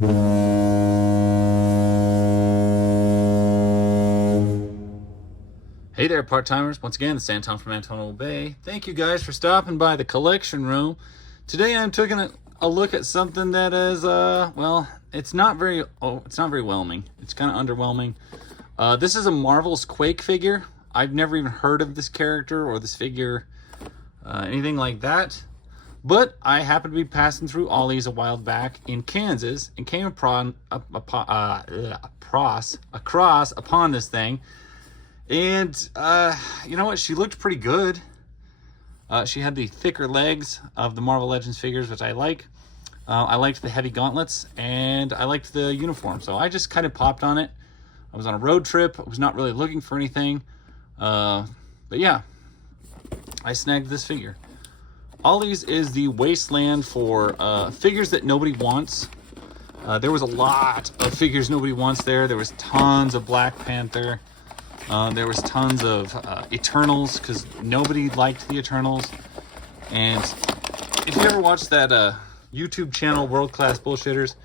Hey there, part-timers. Once again, it's Anton from Antonio Bay. Thank you guys for stopping by the collection room. Today I'm taking a look at something that is, well, it's not very whelming. It's kind of underwhelming. This is a Marvel's Quake figure. I've never even heard of this character or this figure, anything like that. But I happened to be passing through Ollie's a while back in Kansas and came across upon this thing. And you know what? She looked pretty good. She had the thicker legs of the Marvel Legends figures, which I like. I liked the heavy gauntlets, and I liked the uniform. So I just kind of popped on it. I was on a road trip. I was not really looking for anything. But yeah, I snagged this figure. Ollie's is the wasteland for figures that nobody wants. There was a lot of figures nobody wants there. There was tons of Black Panther. There was tons of Eternals, because nobody liked the Eternals. And if you ever watch that YouTube channel, World Class Bullshitters,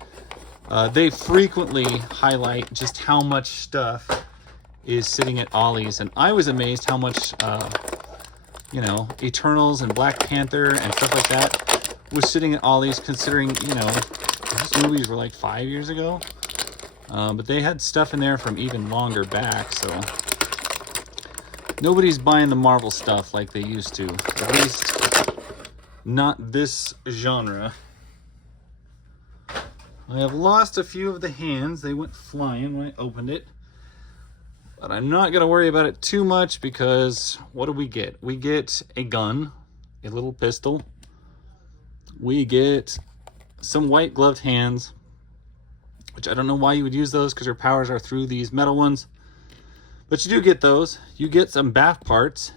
they frequently highlight just how much stuff is sitting at Ollie's. And I was amazed how much, you know, Eternals and Black Panther and stuff like that was sitting at Ollie's, considering, you know, these movies were like 5 years ago. But they had stuff in there from even longer back, so nobody's buying the Marvel stuff like they used to. At least not this genre. I have lost a few of the hands. They went flying when I opened it. But I'm not going to worry about it too much, because what do we get? We get a gun, a little pistol. We get some white gloved hands, which I don't know why you would use those, because her powers are through these metal ones. But you do get those. You get some bath parts.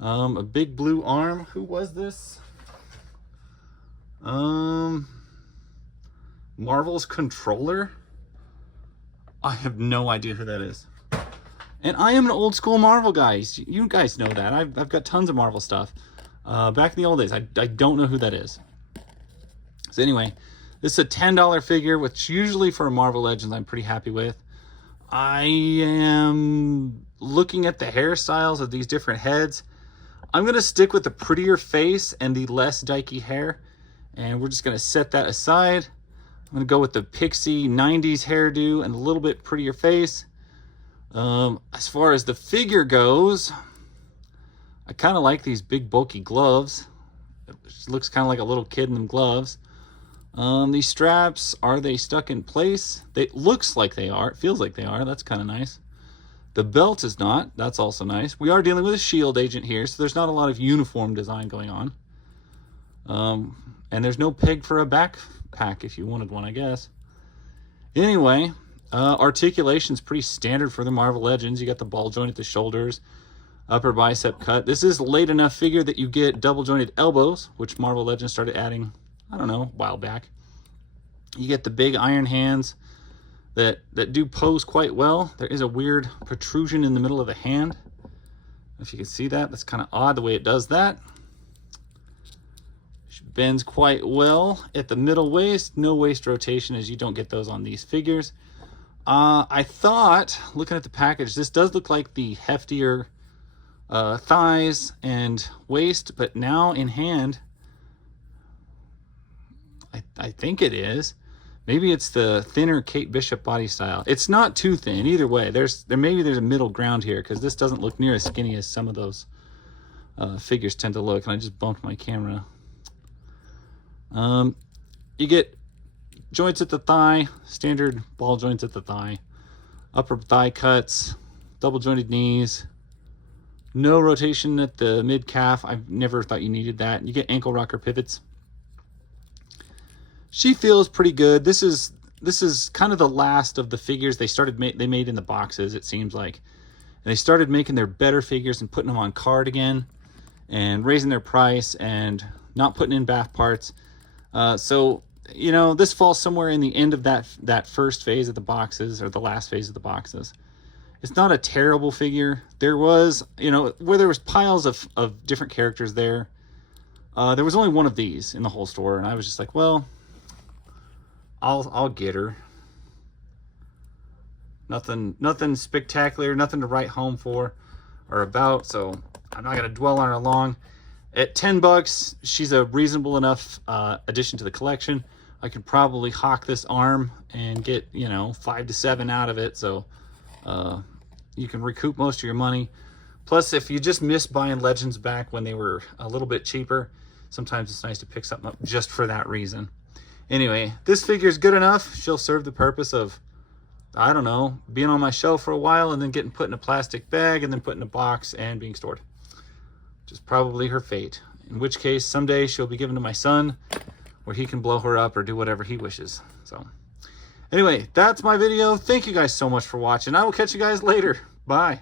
A big blue arm. Who was this? Marvel's controller? I have no idea who that is. And I am an old school Marvel guy. You guys know that. I've got tons of Marvel stuff. Back in the old days. I don't know who that is. So anyway, this is a $10 figure, which usually for a Marvel Legends I'm pretty happy with. I am looking at the hairstyles of these different heads. I'm going to stick with the prettier face and the less dykey hair. And we're just going to set that aside. I'm going to go with the pixie 90s hairdo and a little bit prettier face. As far as the figure goes, I kind of like these big bulky gloves. It looks kind of like a little kid in them gloves. These straps, are they stuck in place? It looks like they are. It feels like they are. That's kind of nice. The belt is not. That's also nice. We are dealing with a shield agent here, so there's not a lot of uniform design going on. And there's no peg for a backpack if you wanted one, I guess. Anyway, articulation's pretty standard for the Marvel Legends. You got the ball joint at the shoulders, upper bicep cut. This is late enough figure that you get double jointed elbows, which Marvel Legends started adding, I don't know, a while back. You get the big iron hands that do pose quite well. There is a weird protrusion in the middle of the hand. If you can see that, that's kind of odd the way it does that. Bends quite well at the middle waist. No waist rotation, as you don't get those on these figures. I thought, looking at the package, this does look like the heftier thighs and waist, but now in hand, I think it is. Maybe it's the thinner Kate Bishop body style. It's not too thin either way. Maybe there's a middle ground here, because this doesn't look near as skinny as some of those figures tend to look. And I just bumped my camera. You get joints at the thigh, standard ball joints at the thigh, upper thigh cuts, double jointed knees, no rotation at the mid calf. I've never thought you needed that. You get ankle rocker pivots. She feels pretty good. This is kind of the last of the figures they made in the boxes, it seems like. And they started making their better figures and putting them on card again, and raising their price and not putting in bath parts. So, you know, this falls somewhere in the end of that first phase of the boxes, or the last phase of the boxes. It's not a terrible figure. There was, you know, where there was piles of different characters there. There was only one of these in the whole store, and I was just like, well, I'll get her. Nothing spectacular, nothing to write home for or about, so I'm not gonna dwell on her long. At $10, she's a reasonable enough addition to the collection. I could probably hawk this arm and get, you know, 5 to 7 out of it, so you can recoup most of your money. Plus, if you just miss buying Legends back when they were a little bit cheaper, sometimes it's nice to pick something up just for that reason. Anyway, this figure is good enough. She'll serve the purpose of, I don't know, being on my shelf for a while and then getting put in a plastic bag and then put in a box and being stored. Which is probably her fate. In which case, someday she'll be given to my son where he can blow her up or do whatever he wishes. So, anyway, that's my video. Thank you guys so much for watching. I will catch you guys later. Bye.